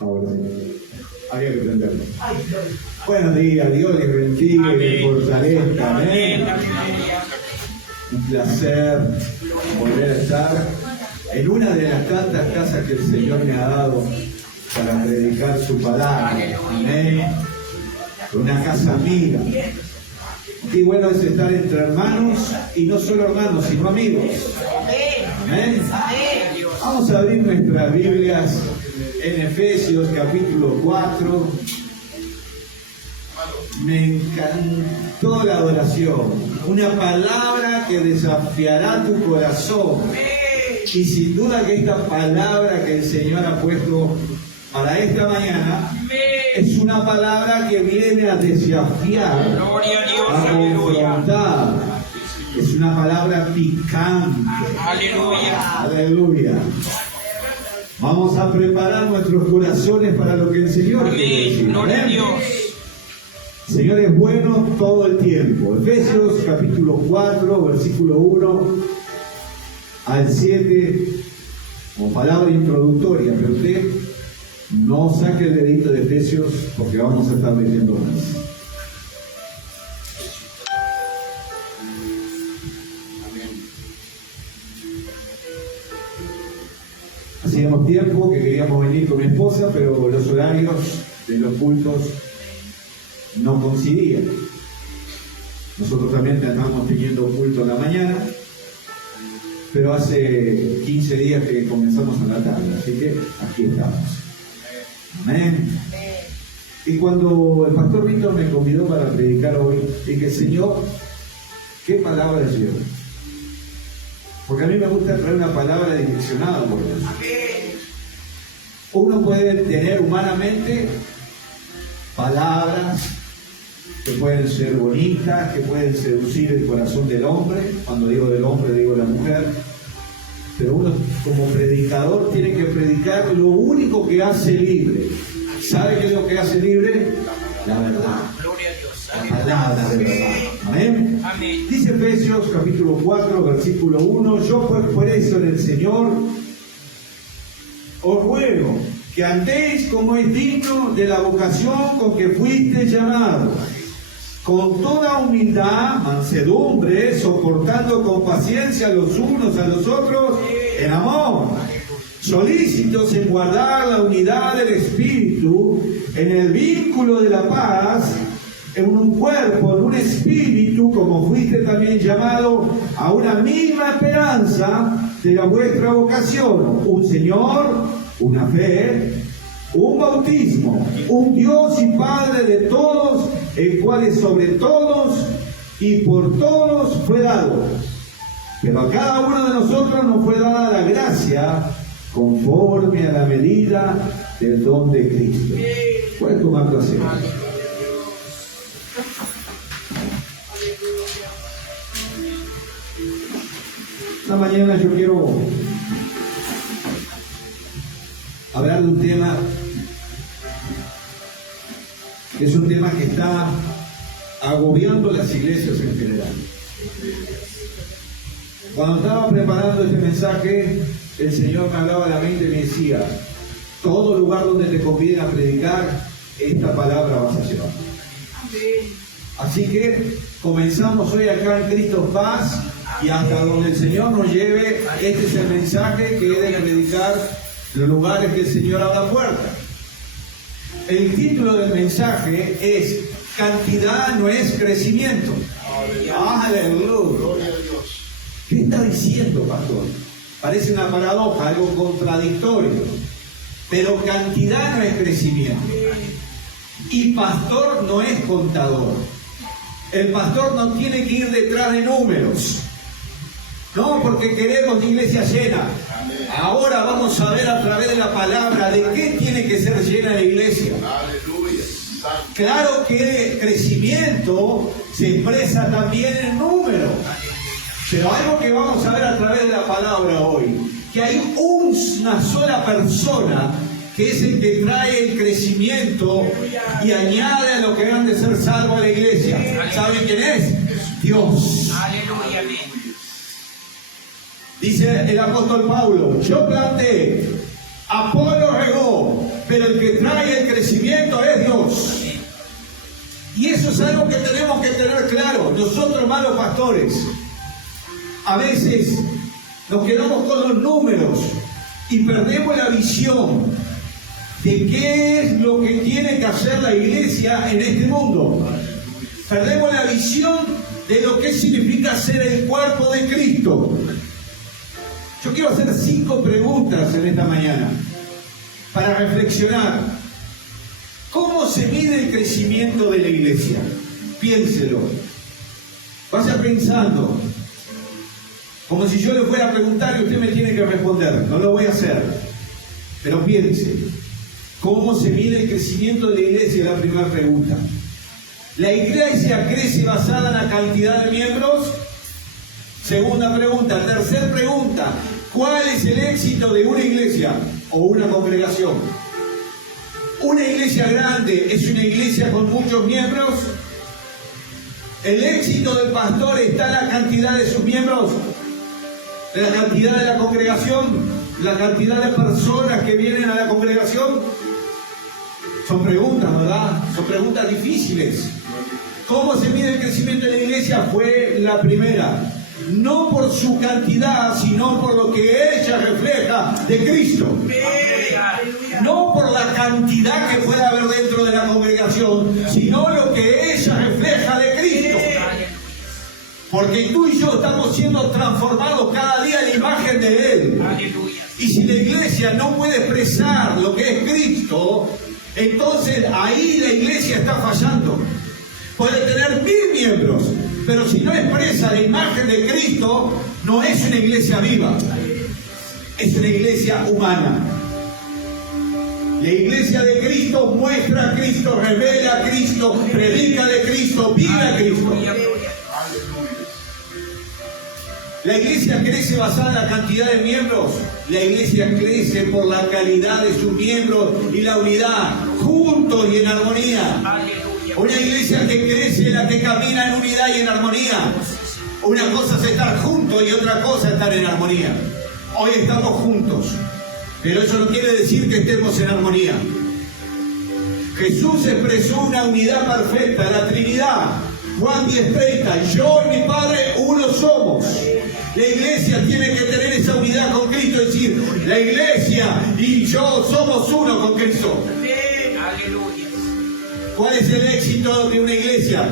Ahora sí. Había que prenderlo. Buenos días, Dios les bendiga y les fortalezca. Amén. Un placer volver a estar en una de las tantas casas que el Señor me ha dado para predicar su palabra. Amén. Una casa amiga. Qué bueno es estar entre hermanos, y no solo hermanos, sino amigos. Amén. Vamos a abrir nuestras Biblias en Efesios capítulo 4. Me encantó la adoración. Una palabra que desafiará tu corazón. Y sin duda que esta palabra que el Señor ha puesto para esta mañana es una palabra que viene a desafiar, a confrontar. Es una palabra picante. Aleluya. Aleluya. Vamos a preparar nuestros corazones para lo que el Señor quiere decir. Gloria a Dios. El Señor es bueno todo el tiempo. Efesios capítulo 4, versículo 1 al 7, como palabra introductoria, pero usted no saque el dedito de Efesios porque vamos a estar leyendo más. Hacíamos tiempo que queríamos venir con mi esposa, pero los horarios de los cultos no coincidían. Nosotros también estábamos teniendo culto en la mañana, pero hace 15 días que comenzamos en la tarde, así que aquí estamos. Amén. Y cuando el pastor Víctor me convidó para predicar hoy, dije, Señor, ¿qué palabra llevo? Porque a mí me gusta traer una palabra direccionada por Dios. Uno puede tener humanamente palabras que pueden ser bonitas, que pueden seducir el corazón del hombre. Cuando digo del hombre, digo de la mujer. Pero uno como predicador tiene que predicar lo único que hace libre. ¿Sabe qué es lo que hace libre? La verdad. La palabra de verdad. Amén. Amén. Dice Efesios capítulo 4, versículo 1, yo pues por eso en el Señor os ruego que andéis como es digno de la vocación con que fuiste llamados, con toda humildad, mansedumbre, soportando con paciencia los unos a los otros en amor, solícitos en guardar la unidad del Espíritu, en el vínculo de la paz, en un cuerpo, en un espíritu, como fuiste también llamado a una misma esperanza de la vuestra vocación, un Señor, una fe, un bautismo, un Dios y Padre de todos, el cual es sobre todos y por todos fue dado. Pero a cada uno de nosotros nos fue dada la gracia conforme a la medida del don de Cristo. Puedes tomar tu asiento. Esta mañana yo quiero hablar de un tema que es un tema que está agobiando las iglesias en general. Cuando estaba preparando este mensaje, el Señor me hablaba a la mente y me decía, todo lugar donde te conviene a predicar, esta palabra vas a llevar. Así que comenzamos hoy acá en Cristo Paz, y hasta donde el Señor nos lleve, este es el mensaje que he de predicar los lugares que el Señor abra puertas. El título del mensaje es cantidad no es crecimiento. Aleluya. ¿Qué está diciendo, pastor? Parece una paradoja, algo contradictorio. Pero cantidad no es crecimiento. Y pastor no es contador. El pastor no tiene que ir detrás de números. No, porque queremos iglesia llena. Ahora vamos a ver a través de la palabra de qué tiene que ser llena la iglesia. Claro que el crecimiento se expresa también en número. Pero algo que vamos a ver a través de la palabra hoy, que hay una sola persona que es el que trae el crecimiento y añade a lo que han de ser salvos a la iglesia. ¿Saben quién es? Dios. Aleluya. Dice el apóstol Pablo, yo planté, Apolo regó, pero el que trae el crecimiento es Dios. Y eso es algo que tenemos que tener claro. Nosotros, malos pastores, a veces nos quedamos con los números y perdemos la visión de qué es lo que tiene que hacer la iglesia en este mundo. Perdemos la visión de lo que significa ser el cuerpo de Cristo. Yo quiero hacer 5 preguntas en esta mañana para reflexionar. ¿Cómo se mide el crecimiento de la iglesia? Piénselo. Vaya pensando. Como si yo le fuera a preguntar y usted me tiene que responder. No lo voy a hacer. Pero piense. ¿Cómo se mide el crecimiento de la iglesia? Es la primera pregunta. ¿La iglesia crece basada en la cantidad de miembros? Segunda pregunta. Tercera pregunta. ¿Cuál es el éxito de una iglesia o una congregación? ¿Una iglesia grande es una iglesia con muchos miembros? ¿El éxito del pastor está en la cantidad de sus miembros? ¿En la cantidad de la congregación? ¿La cantidad de personas que vienen a la congregación? Son preguntas, ¿verdad? Son preguntas difíciles. ¿Cómo se mide el crecimiento de la iglesia? Fue la primera. No por su cantidad, sino por lo que ella refleja de Cristo. No por la cantidad que pueda haber dentro de la congregación, sino lo que ella refleja de Cristo. Porque tú y yo estamos siendo transformados cada día en la imagen de Él. Y si la iglesia no puede expresar lo que es Cristo, entonces ahí la iglesia está fallando. Puede tener 1000 miembros, pero si no expresa la imagen de Cristo, no es una iglesia viva, es una iglesia humana. La iglesia de Cristo muestra a Cristo, revela a Cristo, predica de Cristo, vive a Cristo. La iglesia crece basada en la cantidad de miembros. La iglesia crece por la calidad de sus miembros y la unidad, juntos y en armonía. Una iglesia que crece es la que camina en unidad y en armonía. Una cosa es estar juntos y otra cosa es estar en armonía. Hoy estamos juntos, pero eso no quiere decir que estemos en armonía. Jesús expresó una unidad perfecta, la Trinidad. Juan 10:30, yo y mi Padre uno somos. La iglesia tiene que tener esa unidad con Cristo, es decir, la iglesia y yo somos uno con Cristo. Aleluya. ¿Cuál es el éxito de una iglesia?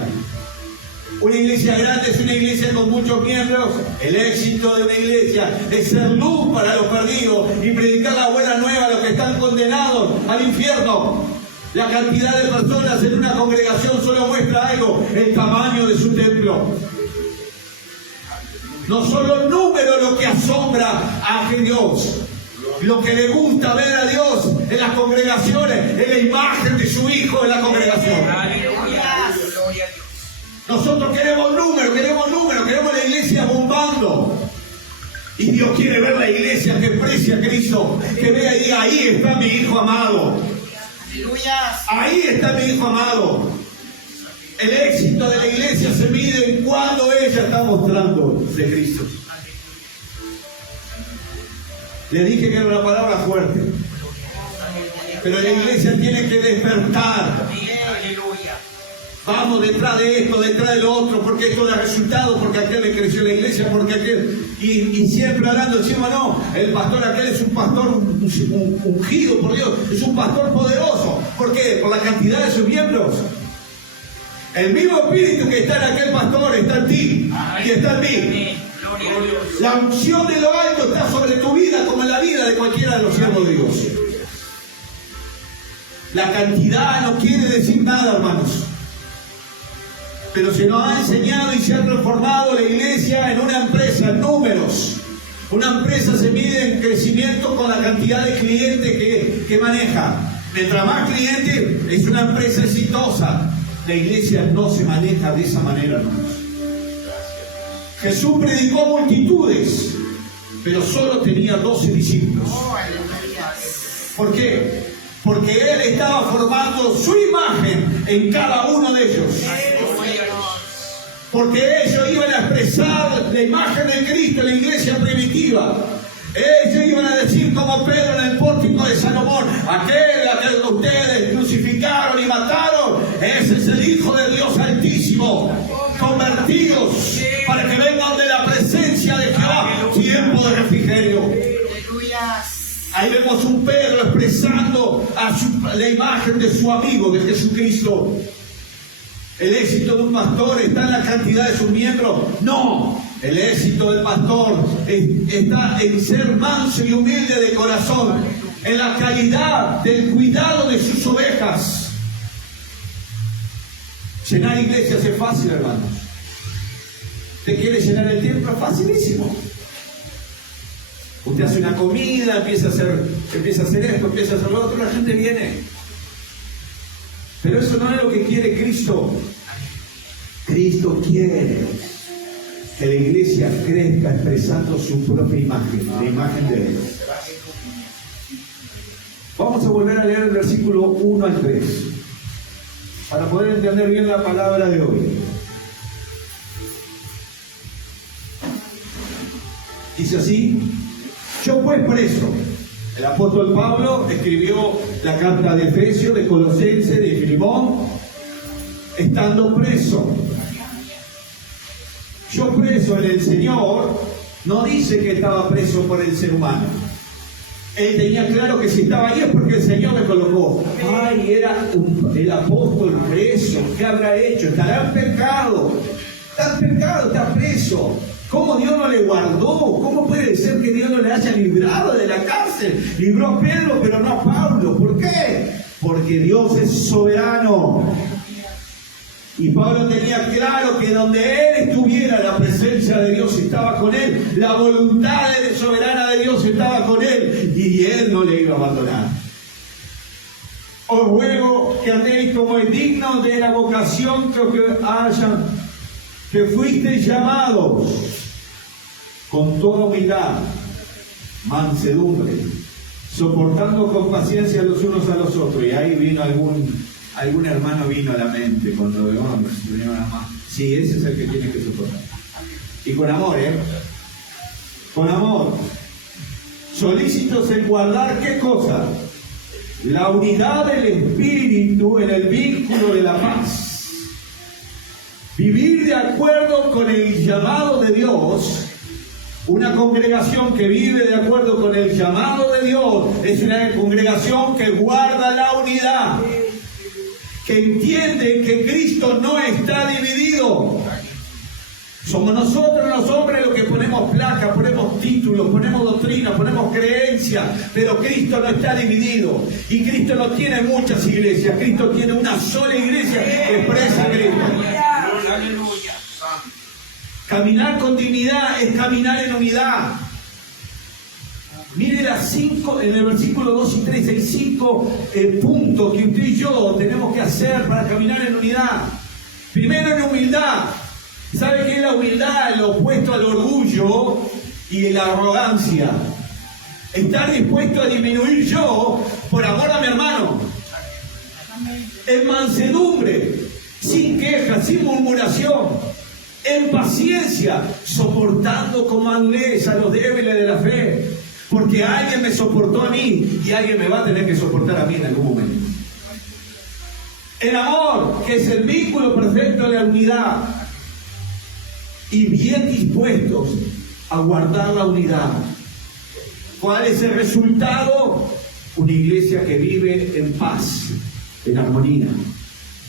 Una iglesia grande es una iglesia con muchos miembros. El éxito de una iglesia es ser luz para los perdidos y predicar la buena nueva a los que están condenados al infierno. La cantidad de personas en una congregación solo muestra algo, el tamaño de su templo. No solo el número lo que asombra a Dios. Lo que le gusta ver a Dios en las congregaciones es la imagen de su Hijo en la congregación. Nosotros queremos números, queremos la iglesia bombando. Y Dios quiere ver la iglesia que exprese a Cristo, que vea y diga, ahí está mi Hijo amado. Ahí está mi Hijo amado. El éxito de la iglesia se mide en cuando ella está mostrando de Cristo. Le dije que era una palabra fuerte. Pero la iglesia tiene que despertar. Vamos detrás de esto, detrás de lo otro, porque esto da resultado, porque aquel le creció la iglesia, porque aquel... Y siempre hablando, decimos, no, el pastor aquel es un pastor ungido por Dios, es un pastor poderoso. ¿Por qué? Por la cantidad de sus miembros. El mismo espíritu que está en aquel pastor está en ti y está en mí. La unción de lo alto está sobre tu vida como en la vida de cualquiera de los siervos de Dios. La cantidad no quiere decir nada, hermanos. Pero se nos ha enseñado y se ha transformado la iglesia en una empresa, en números. Una empresa se mide en crecimiento con la cantidad de clientes que maneja. Mientras más clientes, es una empresa exitosa. La iglesia no se maneja de esa manera, hermanos. Jesús predicó a multitudes, pero solo tenía 12 discípulos. ¿Por qué? Porque Él estaba formando su imagen en cada uno de ellos. Porque ellos iban a expresar la imagen de Cristo en la iglesia primitiva. Ellos iban a decir como Pedro en el pórtico de Salomón: aquel a que ustedes crucificaron y mataron, ese es el Hijo de Dios Altísimo. Convertidos para que vengan de la presencia de Jehová, tiempo de refrigerio. Ahí vemos un Pedro expresando la imagen de su amigo, de Jesucristo. ¿El éxito de un pastor está en la cantidad de sus miembros? No. El éxito del pastor está en ser manso y humilde de corazón, en la calidad del cuidado de sus ovejas. Llenar iglesias es fácil, hermanos. ¿Usted quiere llenar el templo? Facilísimo. Usted hace una comida, empieza a hacer esto, empieza a hacer lo otro, la gente viene. Pero eso no es lo que quiere Cristo. Cristo quiere que la iglesia crezca expresando su propia imagen, la imagen de Él. Vamos a volver a leer el versículo 1 al 3, para poder entender bien la palabra de hoy. Dice así: yo pues preso. El apóstol Pablo escribió la carta de Efesios, de Colosenses, de Filemón, estando preso. Yo preso en el Señor, no dice que estaba preso por el ser humano. Él tenía claro que si estaba ahí es porque el Señor le colocó. Ay, era el apóstol preso. ¿Qué habrá hecho? Estará en pecado. Está en pecado, está preso. ¿Cómo Dios no le guardó? ¿Cómo puede ser que Dios no le haya librado de la cárcel? Libró a Pedro, pero no a Pablo. ¿Por qué? Porque Dios es soberano. Y Pablo tenía claro que donde él estuviera, la presencia de Dios estaba con él, la voluntad soberana de Dios estaba con él, y él no le iba a abandonar. Os ruego que andéis como es digno de la vocación que fuisteis llamados, con toda humildad, mansedumbre, soportando con paciencia los unos a los otros. Y ahí vino algún hermano vino a la mente cuando veo sí, ese es el que tiene que soportar. Y con amor, con amor. Solícitos en guardar, ¿qué cosa? La unidad del Espíritu en el vínculo de la paz. Vivir de acuerdo con el llamado de Dios. Una congregación que vive de acuerdo con el llamado de Dios es una congregación que guarda la unidad, que entiende que Cristo no está dividido. Somos nosotros los hombres los que ponemos placas, ponemos títulos, ponemos doctrina, ponemos creencias, pero Cristo no está dividido. Y Cristo no tiene muchas iglesias, Cristo tiene una sola iglesia que expresa a Cristo. Aleluya. Caminar con dignidad es caminar en unidad. Mire las 5, en el versículo 2 y 3, hay 5 puntos que usted y yo tenemos que hacer para caminar en unidad. Primero, en humildad. ¿Sabe qué es la humildad? Lo opuesto al orgullo y la arrogancia. Estar dispuesto a disminuir yo por amor a mi hermano. En mansedumbre, sin queja, sin murmuración. En paciencia, soportando con madurez a los débiles de la fe. Porque alguien me soportó a mí y alguien me va a tener que soportar a mí en algún momento. El amor, que es el vínculo perfecto de la unidad. Y bien dispuestos a guardar la unidad. ¿Cuál es el resultado? Una iglesia que vive en paz, en armonía,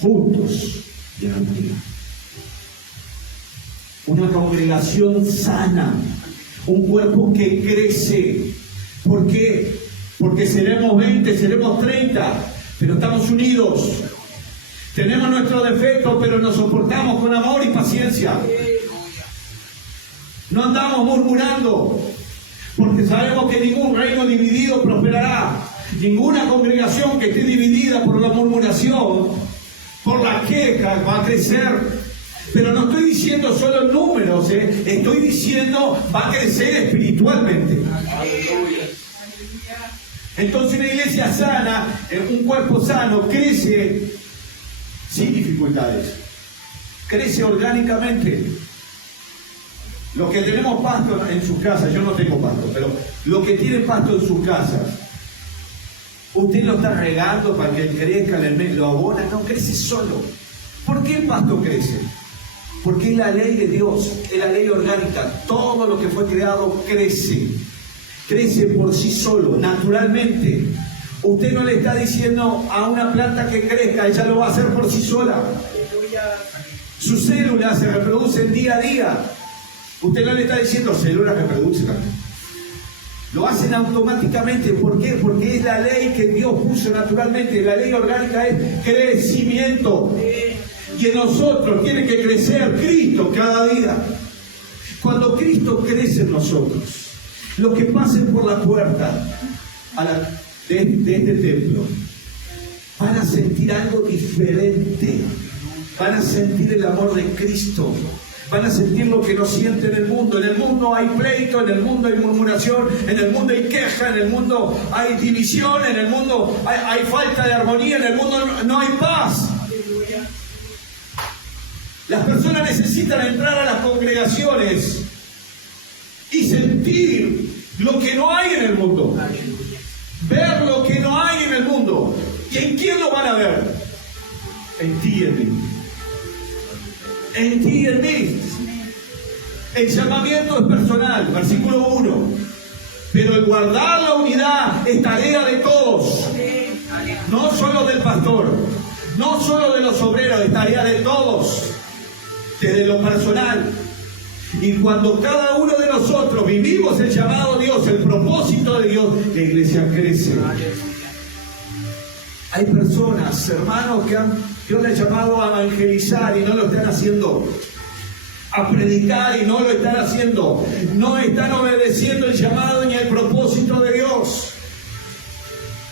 juntos y en armonía. Una congregación sana, un cuerpo que crece. ¿Por qué? Porque seremos 20, seremos 30, pero estamos unidos. Tenemos nuestros defectos, pero nos soportamos con amor y paciencia. No andamos murmurando, porque sabemos que ningún reino dividido prosperará. Ninguna congregación que esté dividida por la murmuración, por la queja, va a crecer. Pero no estoy diciendo solo números, estoy diciendo va a crecer espiritualmente. Entonces una iglesia sana, un cuerpo sano, crece sin dificultades. Crece orgánicamente. Los que tenemos pasto en sus casas, yo no tengo pasto, pero los que tienen pasto en sus casas, usted lo está regando para que crezca en el mes, lo abona, no, crece solo. ¿Por qué el pasto crece? Porque es la ley de Dios, es la ley orgánica. Todo lo que fue creado crece. Crece por sí solo, naturalmente. Usted no le está diciendo a una planta que crezca, ella lo va a hacer por sí sola. Sus células se reproducen día a día. Usted no le está diciendo células reproducen. Lo hacen automáticamente. ¿Por qué? Porque es la ley que Dios puso naturalmente. La ley orgánica es crecimiento. Y en nosotros tiene que crecer Cristo cada día. Cuando Cristo crece en nosotros, los que pasen por la puerta de este templo van a sentir algo diferente. Van a sentir el amor de Cristo. Van a sentir lo que no siente en el mundo. En el mundo hay pleito, en el mundo hay murmuración, en el mundo hay queja, en el mundo hay división, en el mundo hay falta de armonía, en el mundo no hay paz. Las personas necesitan entrar a las congregaciones y sentir lo que no hay en el mundo. Ver lo que no hay en el mundo. ¿Y en quién lo van a ver? En ti y en mí. En ti y en mí. El llamamiento es personal, versículo 1. Pero el guardar la unidad es tarea de todos. No solo del pastor, no solo de los obreros, es tarea de todos. Desde lo personal. Y cuando cada uno de nosotros vivimos el llamado de Dios, el propósito de Dios, la iglesia crece. Hay personas, hermanos, que Dios les ha llamado a evangelizar y no lo están haciendo, a predicar y no lo están haciendo, no están obedeciendo el llamado ni el propósito de Dios.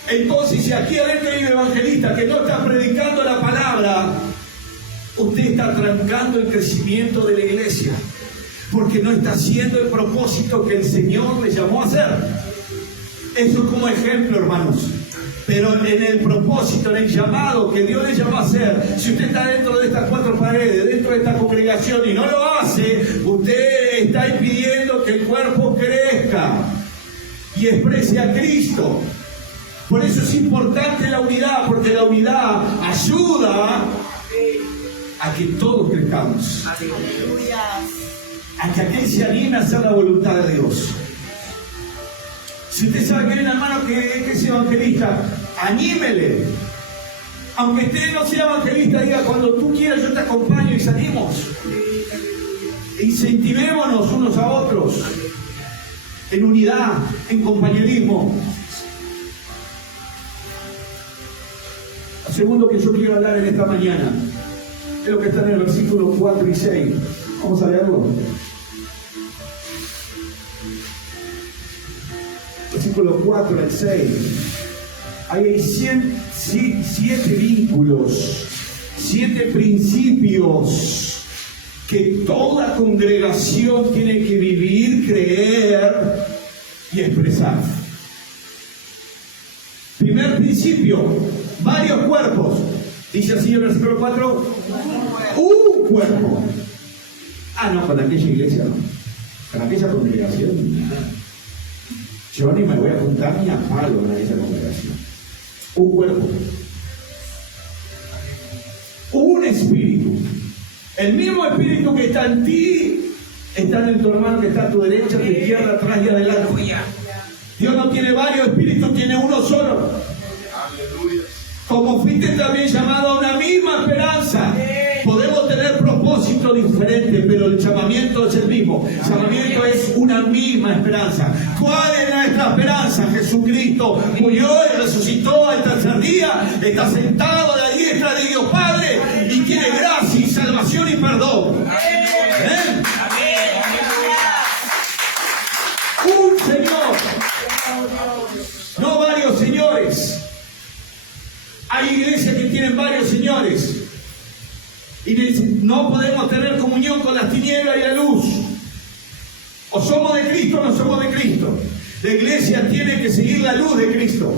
Entonces, si aquí adentro hay un evangelista que no está predicando la palabra, usted está trancando el crecimiento de la iglesia, porque no está haciendo el propósito que el Señor le llamó a hacer. Eso como ejemplo, hermanos. Pero en el propósito, en el llamado que Dios le llamó a hacer, si usted está dentro de estas 4 paredes, dentro de esta congregación y no lo hace, usted está impidiendo que el cuerpo crezca y exprese a Cristo. Por eso es importante la unidad, porque la unidad ayuda a que todos crezcamos. A que aquel se anime a hacer la voluntad de Dios. Si usted sabe que hay un hermano que es evangelista, anímele. Aunque usted no sea evangelista, diga, cuando tú quieras yo te acompaño y salimos. Incentivémonos unos a otros. En unidad, en compañerismo. Lo segundo que yo quiero hablar en esta mañana es lo que está en el versículo 4 y 6. Vamos a leerlo. Versículo 4 al 6. Hay 7 vínculos, 7 principios que toda congregación tiene que vivir, creer y expresar. Primer principio, varios cuerpos. Dice así el versículo 4, un cuerpo. No, con aquella iglesia no. Con aquella congregación, nada. Yo ni me voy a juntar ni a palo en esa congregación. Un cuerpo. Un espíritu. El mismo espíritu que está en ti, está en tu hermano que está a tu derecha, a tu izquierda, atrás y adelante. Dios no tiene varios espíritus, tiene uno solo. Como fuiste también llamado a una misma esperanza. Podemos tener propósitos diferentes, pero el llamamiento es el mismo. El llamamiento es una misma esperanza. ¿Cuál es nuestra esperanza? Jesucristo murió y resucitó al tercer día, está sentado a la diestra de Dios Padre y tiene gracia y salvación y perdón. ¿Eh? Un Señor, no varios señores. Hay iglesias que tienen varios señores y no podemos tener comunión con las tinieblas y la luz. O somos de Cristo o no somos de Cristo. La iglesia tiene que seguir la luz de Cristo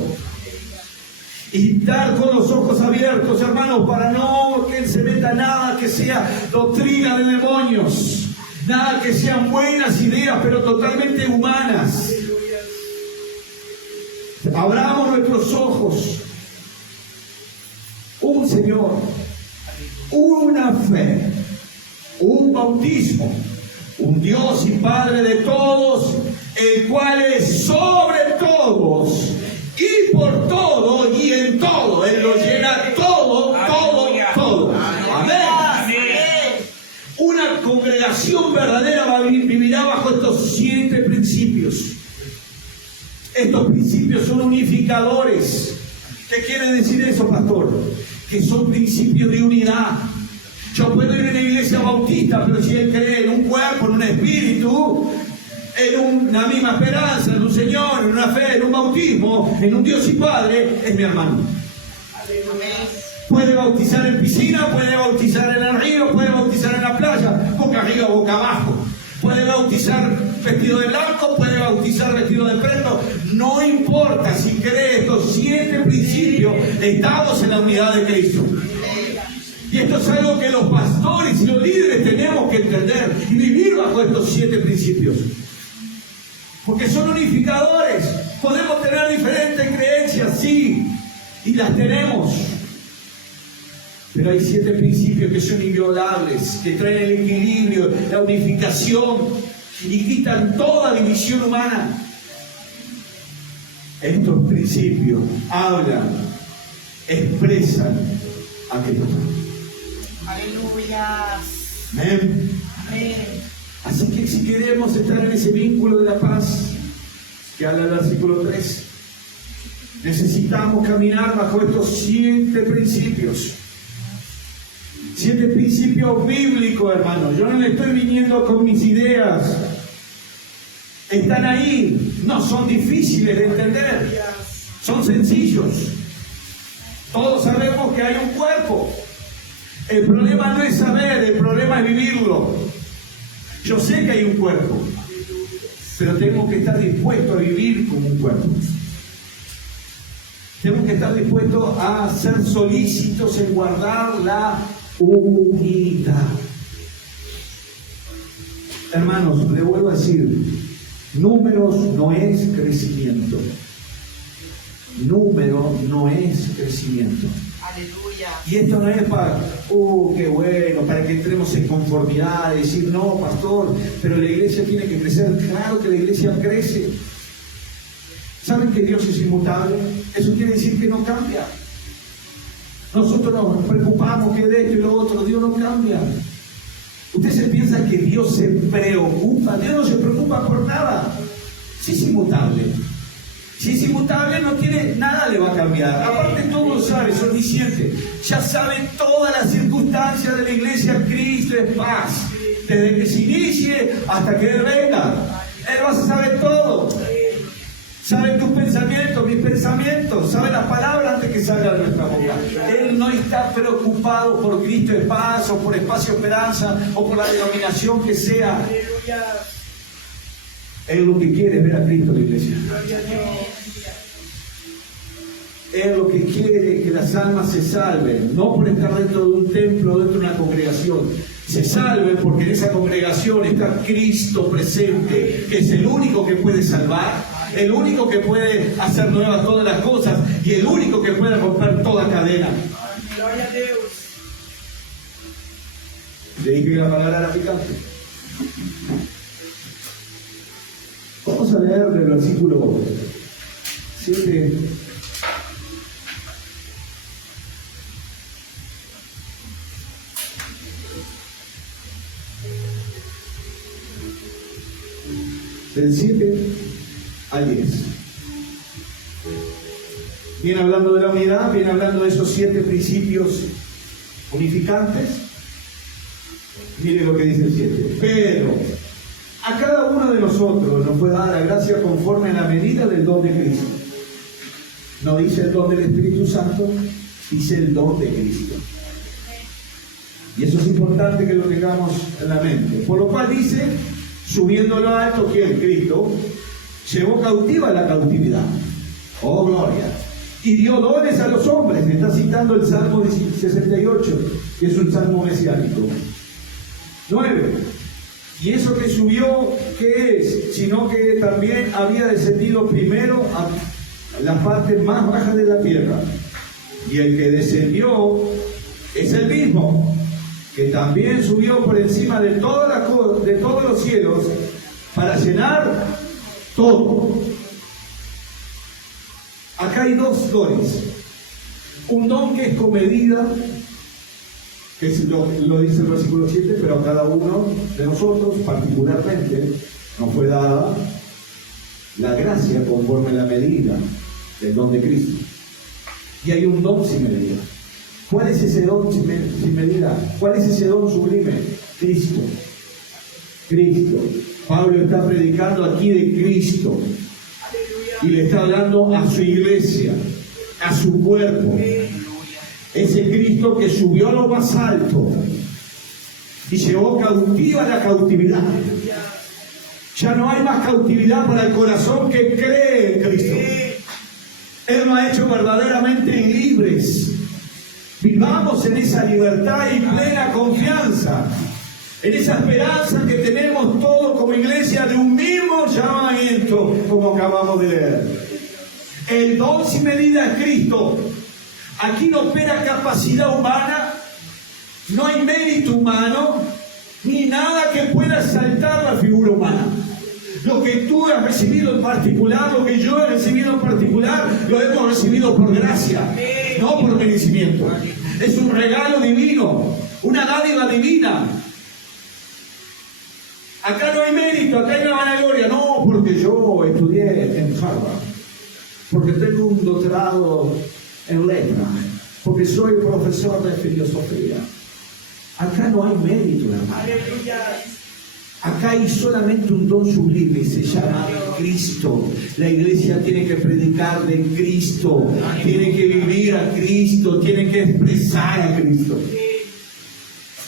y estar con los ojos abiertos, hermanos, para no que Él se meta nada que sea doctrina de demonios. Nada que sean buenas ideas, pero totalmente humanas. Abramos nuestros ojos. Un Señor, una fe, un bautismo, un Dios y Padre de todos, el cual es sobre todos y por todo y en todo. Él lo llena todo, todo, todo. Amén. Una congregación verdadera vivirá bajo estos 7 principios. Estos principios son unificadores. ¿Qué quiere decir eso, pastor? Que son principios de unidad. Yo puedo ir a una iglesia bautista, pero si él cree en un cuerpo, en un espíritu, en una misma esperanza, en un Señor, en una fe, en un bautismo, en un Dios y Padre, es mi hermano. Puede bautizar en piscina, puede bautizar en el río, puede bautizar en la playa, boca arriba, boca abajo. Puede bautizar vestido de blanco, puede bautizar vestido de preto. No importa si cree estos 7 principios, estamos en la unidad de Cristo. Y esto es algo que los pastores y los líderes tenemos que entender y vivir bajo estos 7 principios. Porque son unificadores. Podemos tener diferentes creencias, sí, y las tenemos. Pero hay 7 principios que son inviolables, que traen el equilibrio, la unificación y quitan toda división humana. Estos principios hablan, expresan a Cristo. Aleluya. Amén. Amén. Así que si queremos estar en ese vínculo de la paz que habla el versículo 3, necesitamos caminar bajo estos 7 principios. 7 principios bíblicos, hermanos. Yo no le estoy viniendo con mis ideas. Están ahí. No son difíciles de entender. Son sencillos. Todos sabemos que hay un cuerpo. El problema no es saber, el problema es vivirlo. Yo sé que hay un cuerpo, pero tengo que estar dispuesto a vivir como un cuerpo. Tenemos que estar dispuestos a ser solícitos en guardar la unidad. Hermanos, le vuelvo a decir, números no es crecimiento. Número no es crecimiento. Aleluya. Y esto no es para, qué bueno, para que entremos en conformidad, decir, no, pastor, pero la iglesia tiene que crecer. Claro que la iglesia crece. ¿Saben que Dios es inmutable? Eso quiere decir que no cambia. Nosotros nos preocupamos que de esto y lo otro, Dios no cambia. Usted se piensa que Dios se preocupa. Dios no se preocupa por nada. Si es inmutable. Si es inmutable, no tiene nada, le va a cambiar. Aparte, todo lo sabe, es omnisciente. Ya sabe todas las circunstancias de la iglesia. Cristo es paz. Desde que se inicie hasta que Él venga. Él va a saber todo. Sabe tus pensamientos, mis pensamientos. Sabe las palabras antes que salgan de nuestra boca. Él no está preocupado por Cristo es paz, o por Espacio Esperanza, o por la denominación que sea. Él lo que quiere es ver a Cristo en la iglesia. Él lo que quiere es que las almas se salven, no por estar dentro de un templo, dentro de una congregación. Se salven porque en esa congregación está Cristo presente, que es el único que puede salvar, el único que puede hacer nuevas todas las cosas y el único que puede romper toda cadena. Gloria a Dios. Le dije que la palabra era picante. Vamos a leer del versículo 7. Del 7 al 10. Viene hablando de la unidad, viene hablando de esos 7 principios unificantes. Mire lo que dice el 7. Pero a cada uno de nosotros nos fue dada la gracia conforme a la medida del don de Cristo. No dice el don del Espíritu Santo, dice el don de Cristo. Y eso es importante que lo tengamos en la mente. Por lo cual dice, subiendo lo alto, que es Cristo, llevó cautiva la cautividad. Oh, gloria. Y dio dones a los hombres. Me está citando el Salmo 68, que es un salmo mesiánico. 9. Y eso que subió, ¿qué es? Sino que también había descendido primero a las partes más bajas de la tierra. Y el que descendió es el mismo, que también subió por encima de todos los cielos para llenar todo. Acá hay dos dones. Un don que es comedida, que lo dice el versículo 7, pero a cada uno de nosotros particularmente nos fue dada la gracia conforme a la medida del don de Cristo. Y hay un don sin medida. ¿Cuál es ese don sin medida? ¿Cuál es ese don sublime? Cristo. Cristo. Pablo está predicando aquí de Cristo y le está hablando a su iglesia, a su cuerpo. Ese Cristo que subió a lo más alto y llevó cautiva la cautividad. Ya no hay más cautividad para el corazón que cree en Cristo. Él nos ha hecho verdaderamente libres. Vivamos en esa libertad y plena confianza, en esa esperanza que tenemos todos como iglesia de un mismo llamamiento, como acabamos de leer. El don sin medida es Cristo. Aquí no opera capacidad humana, no hay mérito humano, ni nada que pueda exaltar la figura humana. Lo que tú has recibido en particular, lo que yo he recibido en particular, lo hemos recibido por gracia, no por merecimiento. Es un regalo divino, una dádiva divina. Acá no hay mérito, acá hay una vanagloria. No, porque yo estudié en Harvard, porque tengo un doctorado en letras, porque soy profesor de filosofía. Acá no hay mérito, hermano. Acá hay solamente un don sublime y se llama Cristo. La iglesia tiene que predicar de Cristo, tiene que vivir a Cristo, tiene que expresar a Cristo.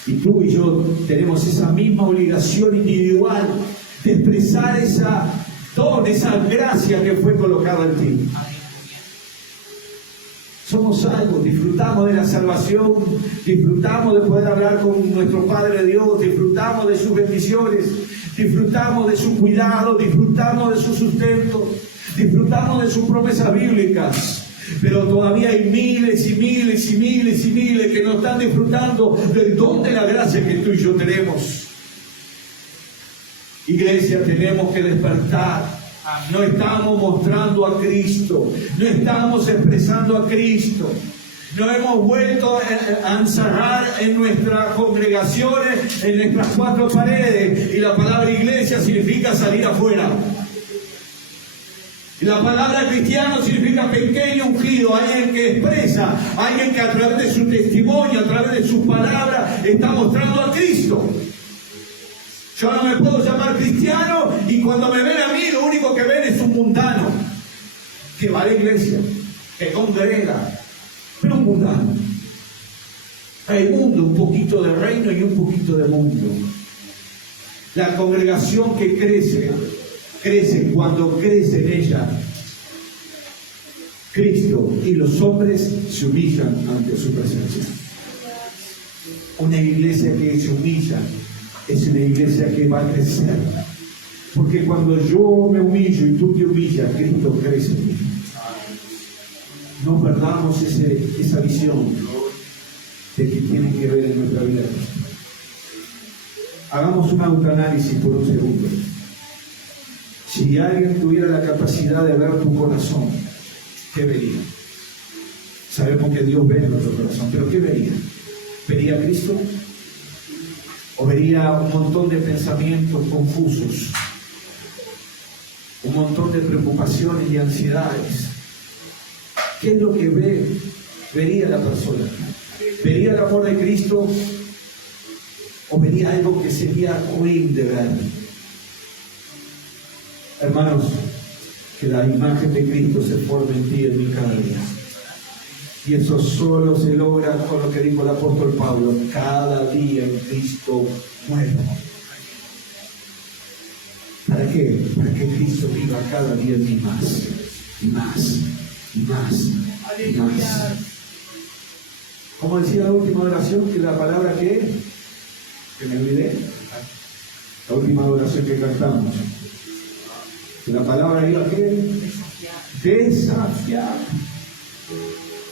Y tú y yo tenemos esa misma obligación individual de expresar esa don, esa gracia que fue colocada en ti. Somos salvos, disfrutamos de la salvación, disfrutamos de poder hablar con nuestro Padre Dios, disfrutamos de sus bendiciones, disfrutamos de su cuidado, disfrutamos de su sustento, disfrutamos de sus promesas bíblicas. Pero todavía hay miles y miles y miles y miles que no están disfrutando del don de la gracia que tú y yo tenemos. Iglesia, tenemos que despertar. No estamos mostrando a Cristo, no estamos expresando a Cristo. Nos hemos vuelto a encerrar en nuestras congregaciones, en nuestras cuatro paredes, y la palabra iglesia significa salir afuera. Y la palabra cristiano significa pequeño ungido, alguien que expresa, alguien que a través de su testimonio, a través de sus palabras, está mostrando a Cristo. Yo no me puedo llamar cristiano y cuando me ven a mí lo único que ven es un mundano que va a la iglesia, que congrega, pero un mundano. Hay mundo, un poquito de reino y un poquito de mundo. La congregación que crece cuando crece en ella Cristo y los hombres se humillan ante su presencia. Una iglesia que se humilla es una iglesia que va a crecer, porque cuando yo me humillo y tú te humillas, Cristo crece en mí. No perdamos esa visión de que tiene que ver en nuestra vida. Hagamos un autoanálisis por un segundo. Si alguien tuviera la capacidad de ver tu corazón, ¿qué vería? Sabemos que Dios ve nuestro corazón, pero ¿qué vería? ¿Vería a Cristo? ¿O vería un montón de pensamientos confusos? Un montón de preocupaciones y ansiedades. ¿Qué es lo que vería la persona? ¿Vería el amor de Cristo? ¿O vería algo que sería ruin de ver? Hermanos, que la imagen de Cristo se forme en ti y en mí cada día. Y eso solo se logra con lo que dijo el apóstol Pablo: cada día en Cristo nuevo. ¿Para qué? Para que Cristo viva cada día en mí más, y más, y más, y más. Como decía la última oración, que la palabra que me olvidé, La última oración que cantamos. La palabra iba ¿qué? Desafiar.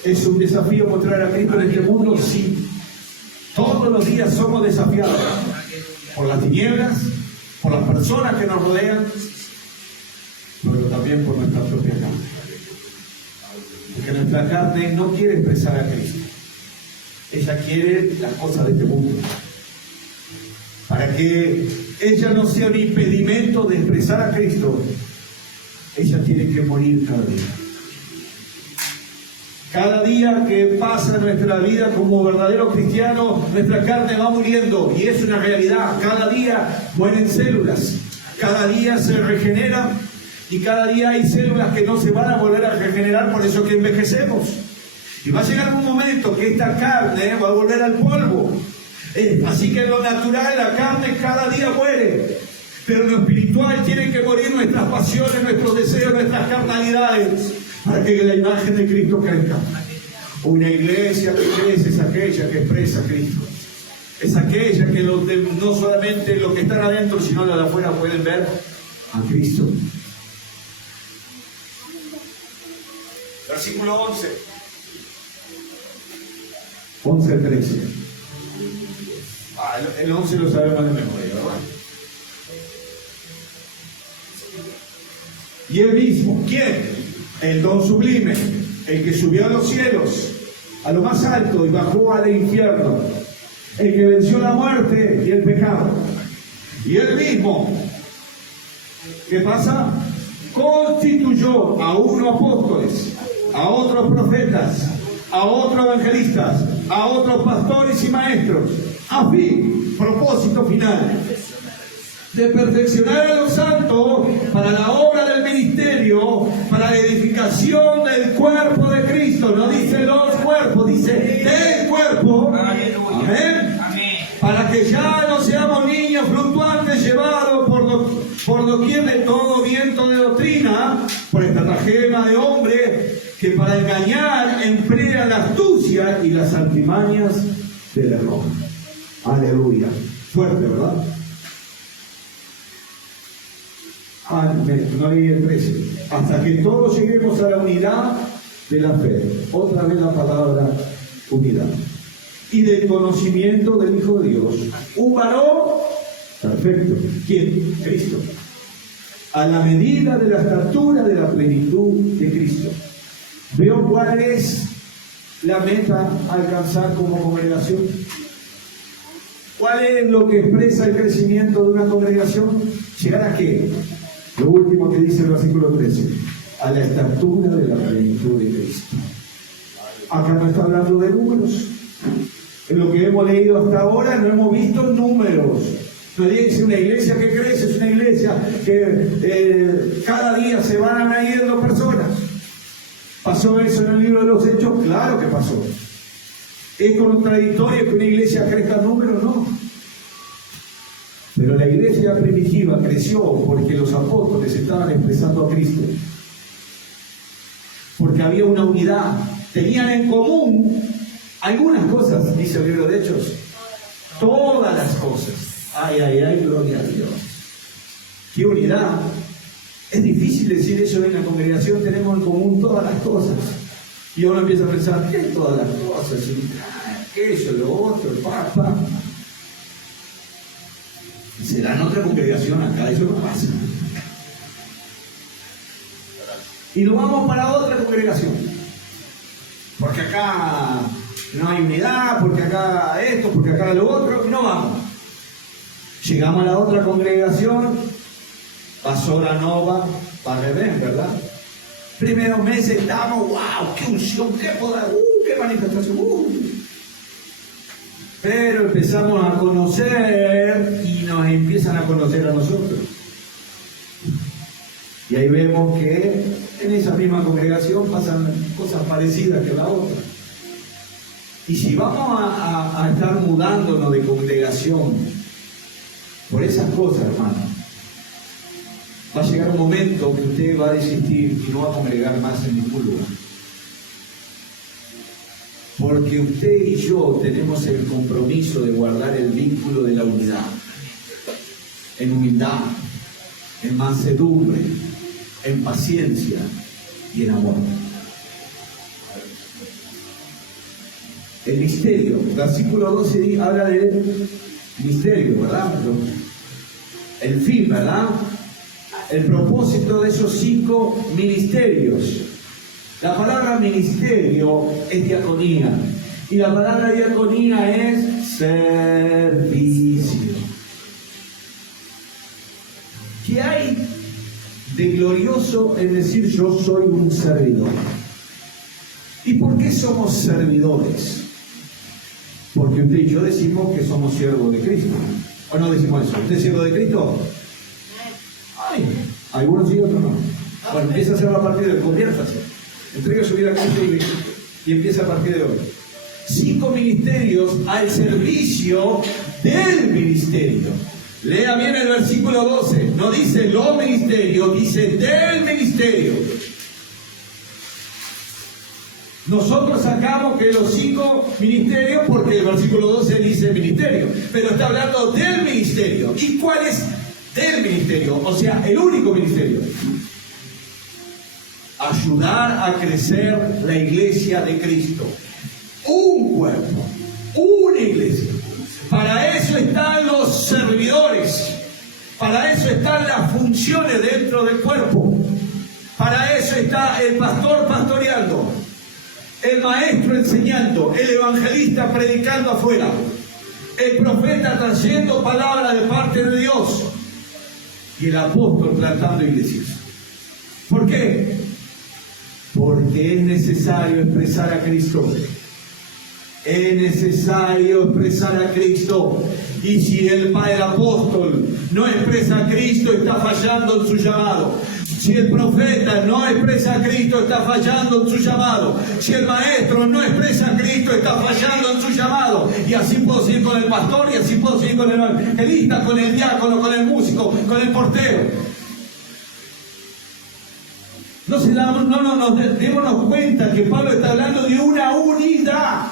¿Es un desafío mostrar a Cristo en este mundo? Sí. Todos los días somos desafiados por las tinieblas, por las personas que nos rodean, pero también por nuestra propia carne. Porque nuestra carne no quiere expresar a Cristo. Ella quiere las cosas de este mundo. Para que ella no sea un impedimento de expresar a Cristo, ella tiene que morir cada día. Cada día que pasa en nuestra vida como verdadero cristiano, nuestra carne va muriendo, y es una realidad. Cada día mueren células, cada día se regeneran, y cada día hay células que no se van a volver a regenerar, por eso que envejecemos. Y va a llegar un momento que esta carne va a volver al polvo. Así que en lo natural la carne cada día muere, pero en lo espiritual tienen que morir nuestras pasiones, nuestros deseos, nuestras carnalidades, para que la imagen de Cristo crezca. Una iglesia que crece es aquella que expresa a Cristo. Es aquella que no solamente los que están adentro, sino los de afuera pueden ver a Cristo. Versículo 11. 11:13. El 11 lo sabemos de memoria, ¿verdad? Y él mismo, ¿quién? El don sublime, el que subió a los cielos, a lo más alto, y bajó al infierno, el que venció la muerte y el pecado. Y él mismo, ¿qué pasa? Constituyó a unos apóstoles, a otros profetas, a otros evangelistas, a otros pastores y maestros, a fin, propósito final, de perfeccionar a los santos para la obra del ministerio, para la edificación del cuerpo de Cristo. No dice los cuerpos, dice del cuerpo. Aleluya. Amén. Amén. Para que ya no seamos niños fluctuantes llevados por doquier de todo viento de doctrina, por esta tragema de hombre que para engañar emplea la astucia y las artimañas del error. Aleluya. Fuerte, ¿verdad? No leí el 13. Hasta que todos lleguemos a la unidad de la fe. Otra vez la palabra unidad. Y del conocimiento del Hijo de Dios. Un varón perfecto. ¿Quién? Cristo. A la medida de la estatura de la plenitud de Cristo. Veo cuál es la meta a alcanzar como congregación. ¿Cuál es lo que expresa el crecimiento de una congregación? ¿Llegar a qué? Lo último que dice el versículo 13. A la estatura de la plenitud de Cristo. Acá no está hablando de números. En lo que hemos leído hasta ahora no hemos visto números. No dice una iglesia que crece, es una iglesia que cada día se van añadiendo personas. ¿Pasó eso en el libro de los Hechos? Claro que pasó. ¿Es contradictorio que una iglesia crezca en números? No. Pero la iglesia primitiva creció porque los apóstoles estaban expresando a Cristo. Porque había una unidad. Tenían en común algunas cosas, dice el libro de Hechos. Todas las cosas. Ay, ay, ay, gloria a Dios. ¡Qué unidad! Es difícil decir eso en la congregación, tenemos en común todas las cosas. Y uno empieza a pensar, ¿qué es todas las cosas? Eso, lo otro, pa. Será en otra congregación, acá eso no pasa. Y nos vamos para otra congregación. Porque acá no hay unidad, porque acá esto, porque acá lo otro, y no vamos. Llegamos a la otra congregación, Pasora Nova, Barrebén, ¿verdad? Primeros meses estamos, wow, qué unción, qué poder, qué manifestación, Pero empezamos a conocer y nos empiezan a conocer a nosotros. Y ahí vemos que en esa misma congregación pasan cosas parecidas que la otra. Y si vamos a estar mudándonos de congregación por esas cosas, hermano, va a llegar un momento que usted va a desistir y no va a congregar más en ningún lugar. Porque usted y yo tenemos el compromiso de guardar el vínculo de la unidad. en humildad, en mansedumbre, en paciencia y en amor. El misterio, versículo 12 habla del misterio, ¿verdad? El fin, ¿verdad? El propósito de esos 5 ministerios. La palabra ministerio es diaconía, y la palabra diaconía es servicio. ¿Qué hay de glorioso en decir yo soy un servidor? ¿Y por qué somos servidores? Porque usted y yo decimos que somos siervos de Cristo. ¿O no decimos eso? ¿Usted es siervo de Cristo? Ay, algunos sí, otros no. Bueno, empieza a hacerlo a partir de hoy. Conviértase. Entregue su vida a Cristo y empieza a partir de hoy. 5 ministerios al servicio del ministerio. Lea bien el versículo 12. No dice los ministerios, dice del ministerio. Nosotros sacamos que los 5 ministerios, porque el versículo 12 dice ministerio, pero está hablando del ministerio. ¿Y cuál es del ministerio? O sea, el único ministerio. Ayudar a crecer la iglesia de Cristo. Un cuerpo, una iglesia. Para eso están los servidores. Para eso están las funciones dentro del cuerpo. Para eso está el pastor pastoreando, el maestro enseñando, el evangelista predicando afuera, el profeta trayendo palabra de parte de Dios y el apóstol plantando iglesias. ¿Por qué? Porque es necesario expresar a Cristo. Es necesario expresar a Cristo. Y si el apóstol no expresa a Cristo, está fallando en su llamado. Si el profeta no expresa a Cristo, está fallando en su llamado. Si el maestro no expresa a Cristo, está fallando en su llamado. Y así puedo seguir con el pastor, y así puedo seguir con el evangelista, con el diácono, con el músico, con el portero. Démonos cuenta que Pablo está hablando de una unidad.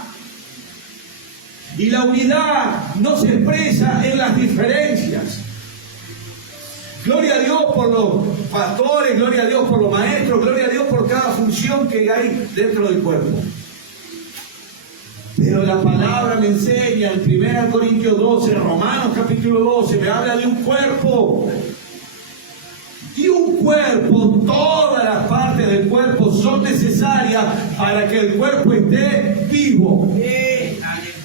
Y la unidad no se expresa en las diferencias. Gloria a Dios por los pastores, gloria a Dios por los maestros, gloria a Dios por cada función que hay dentro del cuerpo. Pero la palabra me enseña en 1 Corintios 12, Romanos capítulo 12, me habla de un cuerpo. Y un cuerpo, todas las partes del cuerpo son necesarias para que el cuerpo esté vivo.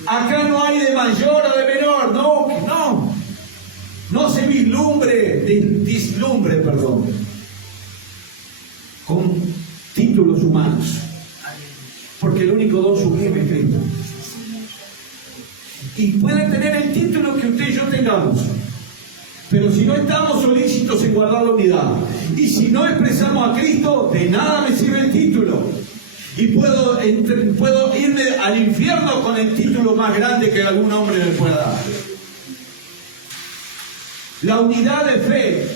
Acá no hay de mayor o de menor, no se dislumbre con títulos humanos, porque el único don sublime es Cristo. Y pueden tener el título que usted y yo tengamos, pero si no estamos solícitos en guardar la unidad, y si no expresamos a Cristo, de nada me sirve el título. Y puedo irme al infierno con el título más grande que algún hombre me pueda dar. La unidad de fe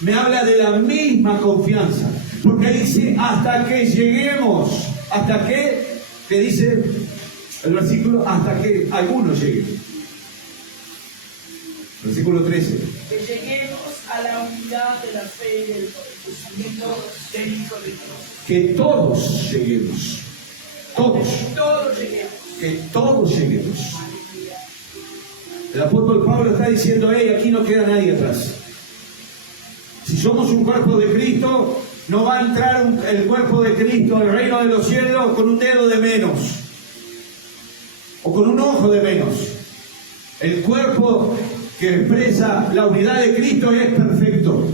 me habla de la misma confianza, porque dice hasta que lleguemos, hasta que dice el versículo, hasta que algunos lleguen. Versículo 13. Que lleguemos a la unidad de la fe y del conocimiento del Hijo de Dios. Que todos lleguemos. Todos. Que todos lleguemos. El apóstol Pablo está diciendo, aquí no queda nadie atrás. Si somos un cuerpo de Cristo, no va a entrar el cuerpo de Cristo al reino de los cielos con un dedo de menos. O con un ojo de menos. El cuerpo que expresa la unidad de Cristo es perfecto.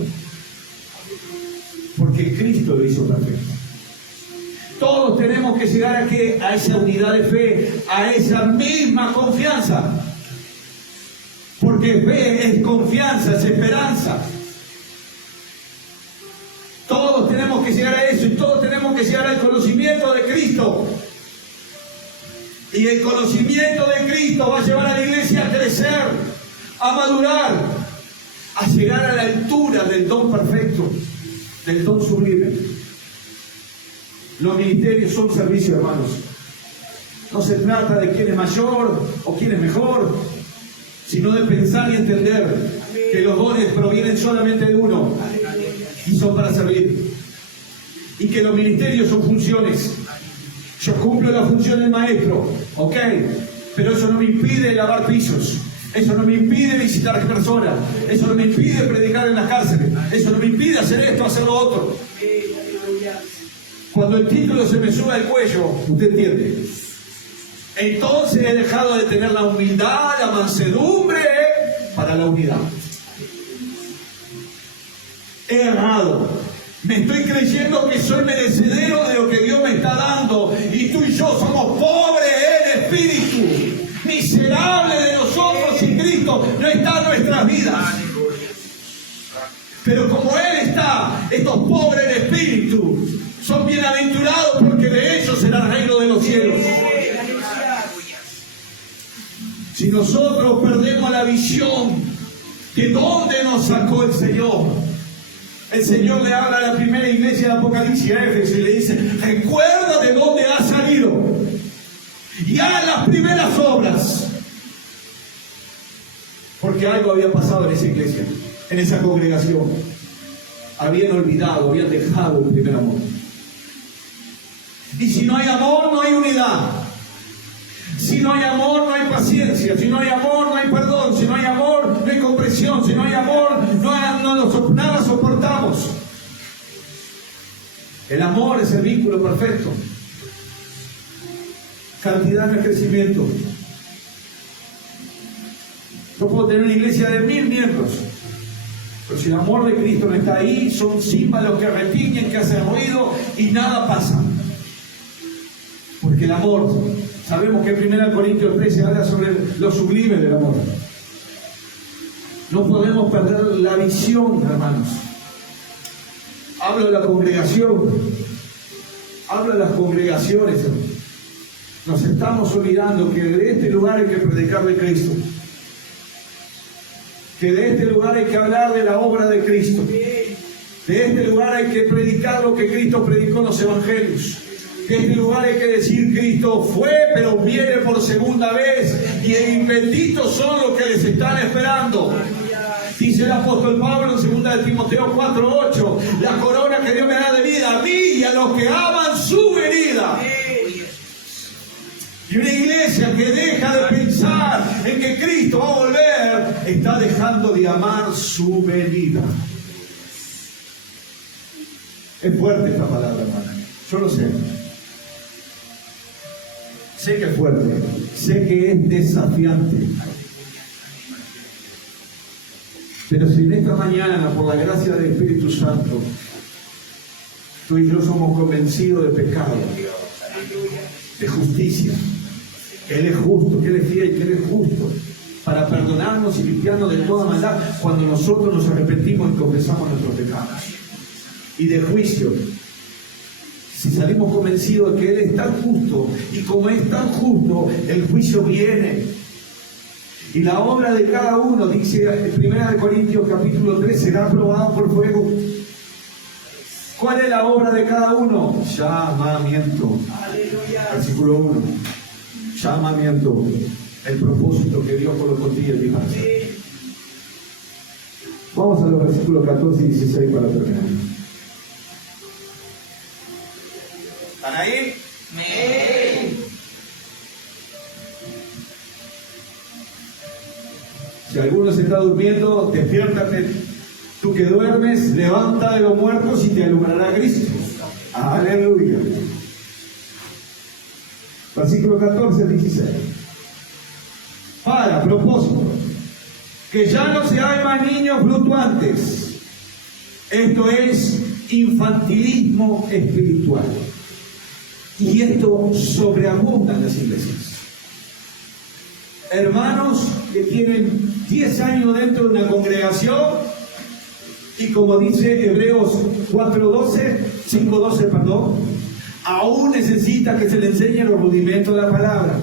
Porque Cristo lo hizo perfecto. Todos tenemos que llegar a esa unidad de fe, a esa misma confianza. Porque fe es confianza, es esperanza. Todos tenemos que llegar a eso y todos tenemos que llegar al conocimiento de Cristo. Y el conocimiento de Cristo va a llevar a la iglesia a crecer, a madurar, a llegar a la altura del don perfecto, del don sublime. Los ministerios son servicio, hermanos. No se trata de quién es mayor o quién es mejor, sino de pensar y entender que los dones provienen solamente de uno y son para servir. Y que los ministerios son funciones. Yo cumplo la función del maestro, ok, pero eso no me impide lavar pisos. Eso no me impide visitar personas. Eso no me impide predicar en las cárceles. Eso no me impide hacer esto, hacer lo otro. Cuando el título se me sube al cuello, usted entiende. Entonces he dejado de tener la humildad, la mansedumbre para la unidad. He errado. Me estoy creyendo que soy merecedero de lo que Dios me está dando. Y tú y yo somos pobres en espíritu. Miserables de nosotros sin Cristo no está en nuestras vidas. Pero como Él está, estos pobres en espíritu son bienaventurados porque de ellos será el reino de los cielos. Si nosotros perdemos la visión de dónde nos sacó el Señor le habla a la primera iglesia de Apocalipsis a Éfeso y le dice: recuerda de dónde has salido y haz las primeras obras. Porque algo había pasado en esa iglesia, en esa congregación. Habían olvidado, habían dejado el primer amor. Y si no hay amor, no hay unidad. Si no hay amor, no hay paciencia. Si no hay amor, no hay perdón. Si no hay amor, no hay comprensión. Si no hay amor, nada soportamos. El amor es el vínculo perfecto. Cantidad de crecimiento. Yo puedo tener una iglesia de 1000 miembros, pero si el amor de Cristo no está ahí, son címbalos que retiñen, que hacen ruido y nada pasa. Porque el amor, sabemos que en 1 Corintios 13 habla sobre lo sublime del amor. No podemos perder la visión, hermanos. Hablo de la congregación, hablo de las congregaciones. Nos estamos olvidando que de este lugar hay que predicar de Cristo. Que de este lugar hay que hablar de la obra de Cristo. De este lugar hay que predicar lo que Cristo predicó en los evangelios. De este lugar hay que decir: Cristo fue, pero viene por segunda vez, y benditos son los que les están esperando. Dice el apóstol Pablo en 2 de Timoteo 4:8: la corona que Dios me da de vida a mí y a los que aman su venida. Y una iglesia que deja de pensar en que Cristo va a volver, está dejando de amar su venida. Es fuerte esta palabra, hermana. Yo lo sé. Sé que es fuerte. Sé que es desafiante. Pero si en esta mañana, por la gracia del Espíritu Santo, tú y yo somos convencidos de pecado, de justicia, que Él es justo, que Él es fiel, que Él es justo, para perdonarnos y limpiarnos de toda maldad cuando nosotros nos arrepentimos y confesamos nuestros pecados. Y de juicio, si salimos convencidos de que Él es tan justo, y como es tan justo, el juicio viene. Y la obra de cada uno, dice en 1 Corintios capítulo 3, será probada por fuego. ¿Cuál es la obra de cada uno? Llamamiento. Versículo 1. Llamamiento. El propósito que Dios colocó en ti y en mi parte. Vamos a los versículos 14 y 16 para terminar. ¿Están ahí? Si alguno se está durmiendo, despiértate. Tú que duermes, levanta de los muertos y te alumbrará Cristo. Aleluya. Versículo 14 al 16. Para propósito, que ya no se hay más niños fluctuantes. Esto es infantilismo espiritual. Y esto sobreabunda en las iglesias. Hermanos que tienen 10 años dentro de una congregación y, como dice Hebreos 5:12, aún necesita que se le enseñe los rudimentos de la palabra.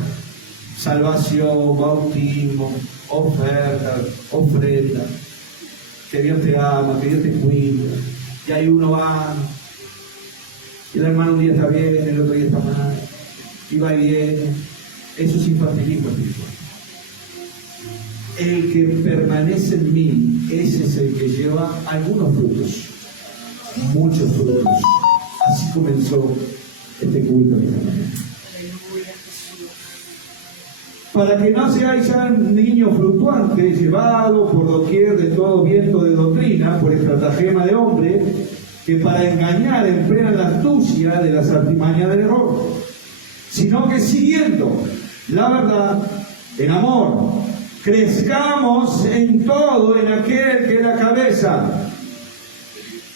Salvación, bautismo, oferta, ofrenda. Que Dios te ama, que Dios te cuida. Y ahí uno va. Y el hermano un día está bien, el otro día está mal. Y va y viene. Eso es infantilismo espiritual. El que permanece en mí ese es el que lleva algunos frutos, muchos frutos. Así comenzó este culto esta mañana. Para que no seáis ya niños fluctuantes, llevados por doquier de todo viento de doctrina, por estratagema de hombre, que para engañar emplean la astucia de las artimañas del error, sino que siguiendo la verdad en amor, crezcamos en todo en aquel que es la cabeza,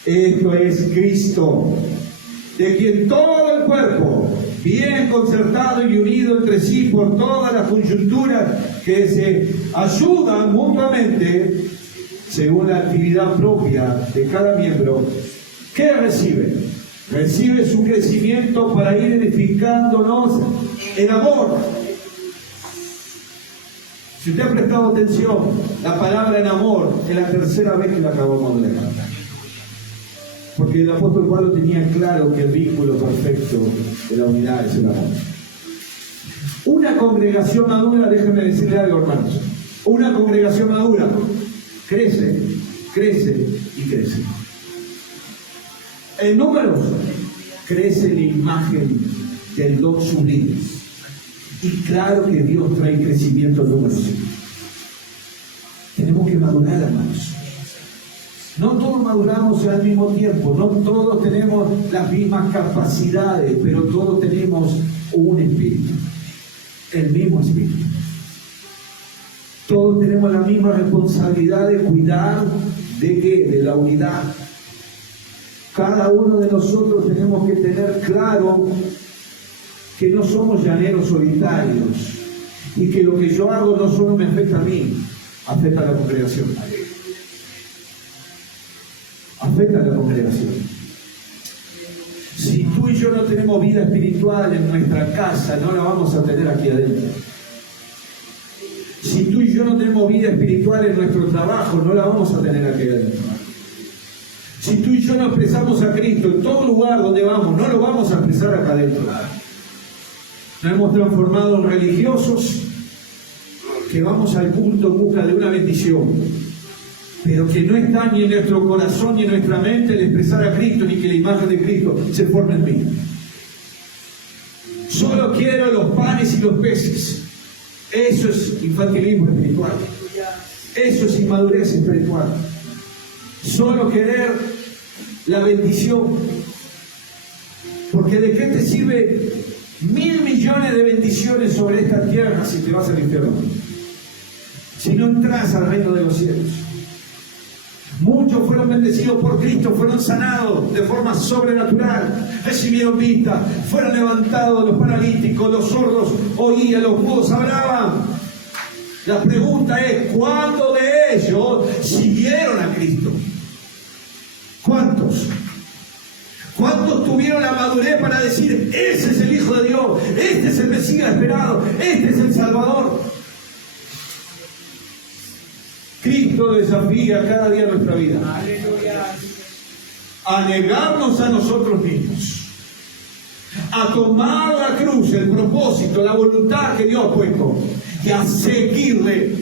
esto es Cristo, de quien todo el cuerpo, bien concertado y unido entre sí por todas las coyunturas que se ayudan mutuamente, según la actividad propia de cada miembro, ¿qué recibe? Recibe su crecimiento para ir edificándonos en amor. Si usted ha prestado atención, la palabra en amor es la tercera vez que la acabamos de leer. Porque el apóstol Pablo tenía claro que el vínculo perfecto de la unidad es el amor. Una congregación madura, déjenme decirle algo, hermanos, una congregación madura crece, crece y crece. En números crece la imagen del don sublime. Y claro que Dios trae crecimiento en números. Tenemos que madurar, hermanos. No todos maduramos al mismo tiempo, no todos tenemos las mismas capacidades, pero todos tenemos un espíritu, el mismo espíritu. Todos tenemos la misma responsabilidad de cuidar de qué, de la unidad. Cada uno de nosotros tenemos que tener claro que no somos llaneros solitarios y que lo que yo hago no solo me afecta a mí, afecta a la congregación. Afecta a la congregación. Si tú y yo no tenemos vida espiritual en nuestra casa, no la vamos a tener aquí adentro. Si tú y yo no tenemos vida espiritual en nuestro trabajo, no la vamos a tener aquí adentro. Si tú y yo no expresamos a Cristo en todo lugar donde vamos, no lo vamos a expresar acá adentro. Nos hemos transformado en religiosos que vamos al culto en busca de una bendición, pero que no está ni en nuestro corazón ni en nuestra mente el expresar a Cristo, ni que la imagen de Cristo se forme en mí. Solo quiero los panes y los peces. Eso es infantilismo espiritual. Eso es inmadurez espiritual. Solo querer la bendición. Porque ¿de qué te sirve 1.000 millones de bendiciones sobre esta tierra si te vas al infierno? Si no entras al reino de los cielos. Muchos fueron bendecidos por Cristo, fueron sanados de forma sobrenatural, recibieron vista, fueron levantados los paralíticos, los sordos oían, los mudos hablaban. La pregunta es, ¿cuántos de ellos siguieron a Cristo? ¿Cuántos? ¿Cuántos tuvieron la madurez para decir, ese es el Hijo de Dios, este es el Mesías esperado, este es el Salvador? Cristo desafía cada día nuestra vida a negarnos a nosotros mismos, a tomar la cruz, el propósito, la voluntad que Dios ha puesto y a seguirle.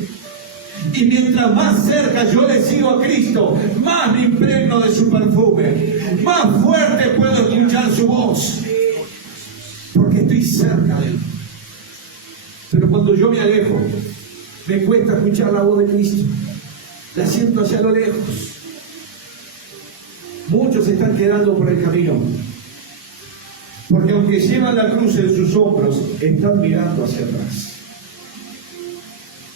Y mientras más cerca yo le sigo a Cristo, más me impregno de su perfume, más fuerte puedo escuchar su voz, porque estoy cerca de él. Pero cuando yo me alejo, me cuesta escuchar la voz de Cristo. La siento hacia lo lejos. Muchos se están quedando por el camino, porque aunque llevan la cruz en sus hombros, están mirando hacia atrás.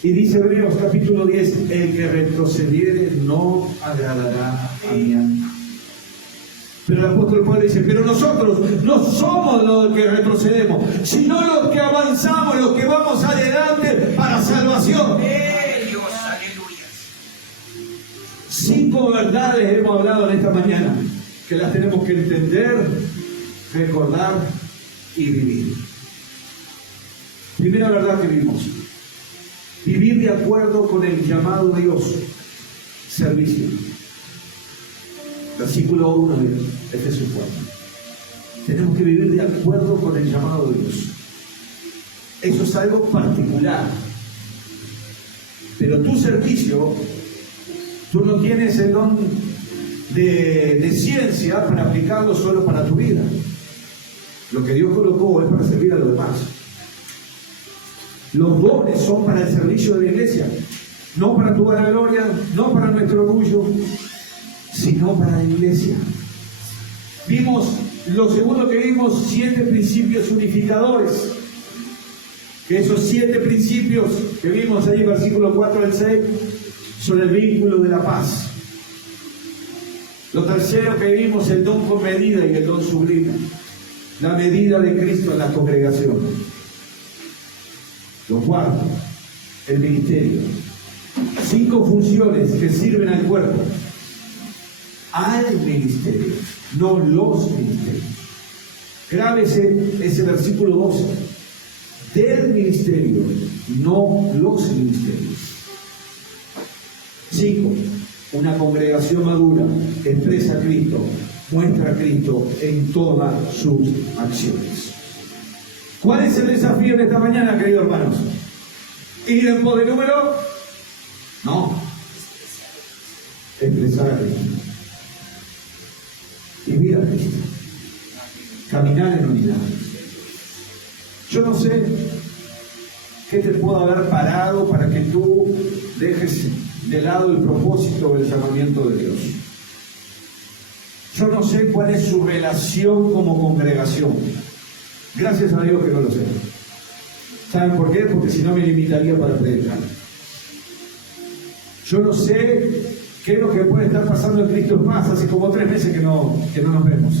Y dice Hebreos capítulo 10, el que retrocediere no agradará a mi alma. Pero el apóstol Pablo dice, pero nosotros no somos los que retrocedemos, sino los que avanzamos, los que vamos adelante para salvación. 5 verdades hemos hablado en esta mañana, que las tenemos que entender, recordar y vivir. Primera verdad que vimos: vivir de acuerdo con el llamado de Dios. Servicio. Versículo 1 de Efesios 4. Tenemos que vivir de acuerdo con el llamado de Dios. Eso es algo particular. Pero tu servicio Tú no tienes el don de ciencia para aplicarlo solo para tu vida. Lo que Dios colocó es para servir a los demás. Los dones son para el servicio de la iglesia, no para tu vanagloria, no para nuestro orgullo, sino para la iglesia. Lo segundo que vimos, 7 principios unificadores. Que esos 7 principios que vimos ahí, versículo 4 al 6, son el vínculo de la paz. Lo tercero que vimos, el don con medida y el don sublime. La medida de Cristo en la congregación. Lo cuarto, el ministerio. 5 funciones que sirven al cuerpo. Al ministerio, no los ministerios. Grábese ese versículo 12. Del ministerio, no los ministerios. 5. Una congregación madura expresa a Cristo, muestra a Cristo en todas sus acciones. ¿Cuál es el desafío de esta mañana, queridos hermanos? ¿Ir en pos de número? No. Expresar a Cristo. Vivir a Cristo. Caminar en unidad. Yo no sé qué te puedo haber parado para que tú dejes de lado el propósito del llamamiento de Dios. Yo no sé cuál es su relación como congregación. Gracias a Dios que no lo sé. ¿Saben por qué? Porque si no me limitaría para predicar. Yo no sé qué es lo que puede estar pasando en Cristo es Paz. Hace como 3 meses que no nos vemos.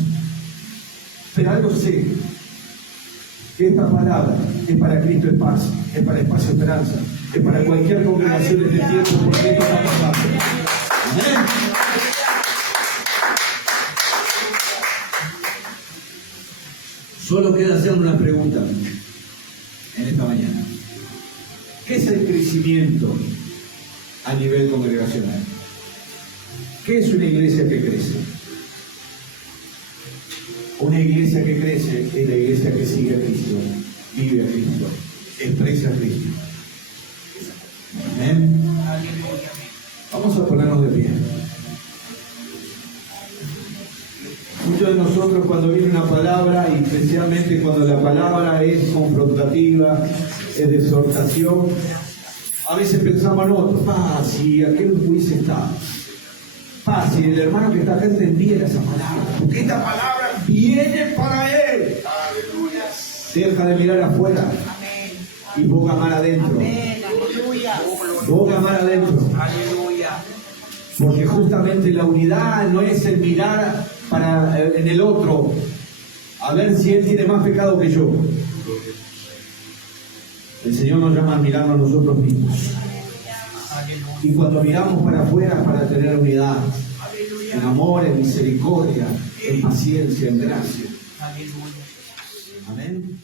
Pero algo sé, que esta palabra es para Cristo es Paz, es para Espacio Esperanza, es para cualquier congregación de este tiempo, porque esto está pasando. Amén. Solo queda hacer una pregunta en esta mañana. ¿Qué es el crecimiento a nivel congregacional? ¿Qué es una iglesia que crece? Una iglesia que crece es la iglesia que sigue a Cristo, vive a Cristo, expresa a Cristo. Amén. Vamos a ponernos de pie. Muchos de nosotros cuando viene una palabra, y especialmente cuando la palabra es confrontativa, es de exhortación, a veces pensamos en otro, si aquel hubiese estado, si el hermano que está acá entendiera esa palabra, porque esta palabra viene para él. Aleluya. Deja de mirar afuera. Amén. Y ponga mar adentro. Amén. Aleluya. Ponga mar adentro. Aleluya. Porque justamente la unidad no es el mirar en el otro a ver si él tiene más pecado que yo. El Señor nos llama a mirarnos a nosotros mismos. Y cuando miramos para afuera, para tener unidad, en amor, en misericordia, en paciencia, en gracia. Amén.